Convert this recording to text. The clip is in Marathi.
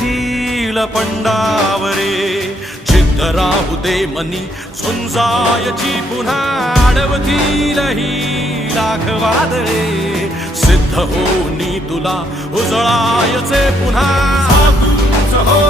हिल पंडावरे जिद्द राहू दे मनी झुंजायची पुन्हा अडवतील ही लाख वादळे सिद्ध होनी तुला उजळायचे पुन्हा हो